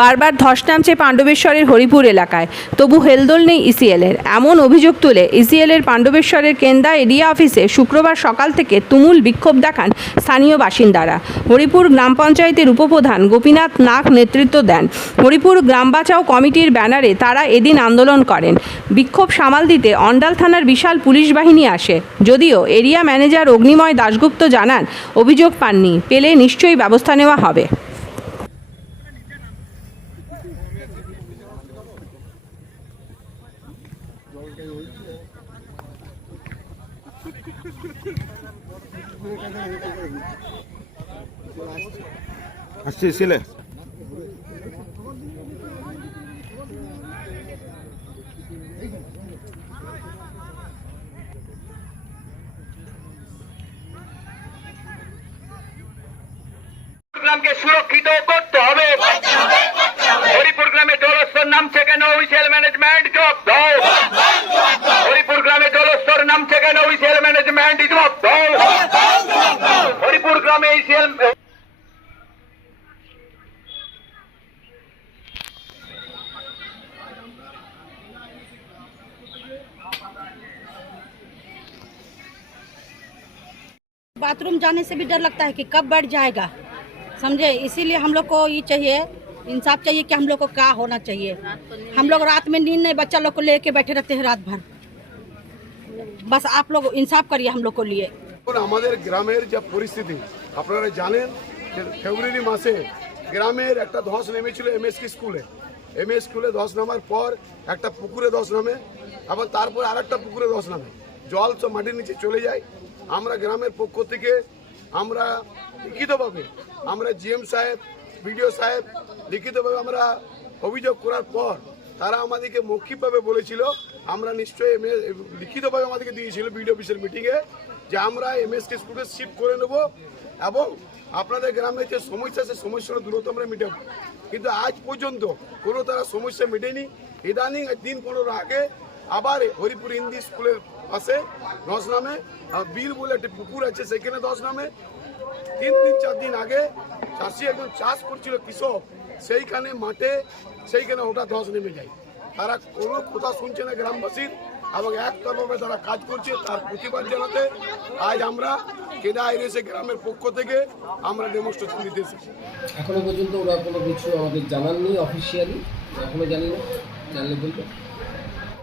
বারবার ধস নামছে পাণ্ডবেশ্বরের হরিপুর এলাকায়। তবু হেলদোল নেই ইসিএলের। এমন অভিযোগ তুলে ইসিএলের পাণ্ডবেশ্বরের কেন্দা এরিয়া অফিসে শুক্রবার সকাল থেকে তুমুল বিক্ষোভ দেখান স্থানীয় বাসিন্দারা। হরিপুর গ্রাম পঞ্চায়েতের উপপ্রধান গোপীনাথ নাগ নেতৃত্ব দেন। হরিপুর গ্রাম বাঁচাও কমিটির ব্যানারে তারা এদিন আন্দোলন করেন। বিক্ষোভ সামাল দিতে অন্ডাল থানার বিশাল পুলিশ বাহিনী আসে। যদিও এরিয়া ম্যানেজার অগ্নিময় দাশগুপ্ত জানান, অভিযোগ পাননি। পেলে নিশ্চয়ই ব্যবস্থা নেওয়া হবে। আসছে ছেলে? গ্রামকে সুরক্ষিত করতে হবে। হরিপুর গ্রামে জলস্তর নামছে কেন? উইসেল ম্যানেজমেন্ট জব দাও। बाथरूम जाने से भी डर लगता है कि कब बढ़ जाएगा समझे इसीलिए हम लोग को ये चाहिए इंसाफ चाहिए कि हम लोग को क्या होना चाहिए हम लोग रात में नींद नहीं बच्चा लोग को लेके बैठे रहते हैं रात भर बस आप लोग इंसाफ करिए हम लोग को लिए এখন আমাদের গ্রামের যা পরিস্থিতি আপনারা জানেন যে ফেব্রুয়ারি মাসে গ্রামের একটা ধস নেমেছিল এমএসকে স্কুলে এমএস স্কুলে ধস নামার পর একটা পুকুরে ধস নামে আবার তারপর আর একটা পুকুরে ধস নামে জল সব মাটির নিচে চলে যায়। আমরা গ্রামের পক্ষ থেকে আমরা লিখিতভাবে আমরা জিএম সাহেব, বিডিও সাহেব লিখিতভাবে আমরা অভিযোগ করার পর তারা আমাদেরকে মৌখিকভাবে বলেছিল, আমরা নিশ্চয়ই এম এস লিখিতভাবে আমাদেরকে দিয়েছিল বিডিও অফিসের মিটিংয়ে যে আমরা এম এস এমএসকে স্কুলে শিফট করে নেব এবং আপনাদের গ্রামে যে সমস্যা সে সমস্যার দূরত্ব আমরা মেটাবো কিন্তু আজ পর্যন্ত কোনো তারা সমস্যা মেটেনি। ইদানিং দিন পনেরো আগে আবার হরিপুর হিন্দি স্কুলের পাশে, দশ নামে, আর বীর বলে একটি পুকুর আছে সেখানে দশ নামে। তিন দিন, চার দিন আগে চাষি একজন চাষ করছিল কৃষক, সেইখানে মাঠে, সেইখানে ওটা ধস নেমে যায়। তারা কোনো কথা শুনছে না গ্রামবাসীর, এবং একতরফে তারা কাজ করছে তার প্রতিবাদ জানাতে। আজ আমরা কেদা এসে গ্রামের পক্ষ থেকে আমরা ডেমনস্ট্রেশন দিতে এসেছি। এখনও পর্যন্ত ওরা কোনো কিছু আমাদের জানাননি অফিসিয়ালি এখনও জানি না, জানলে বলব।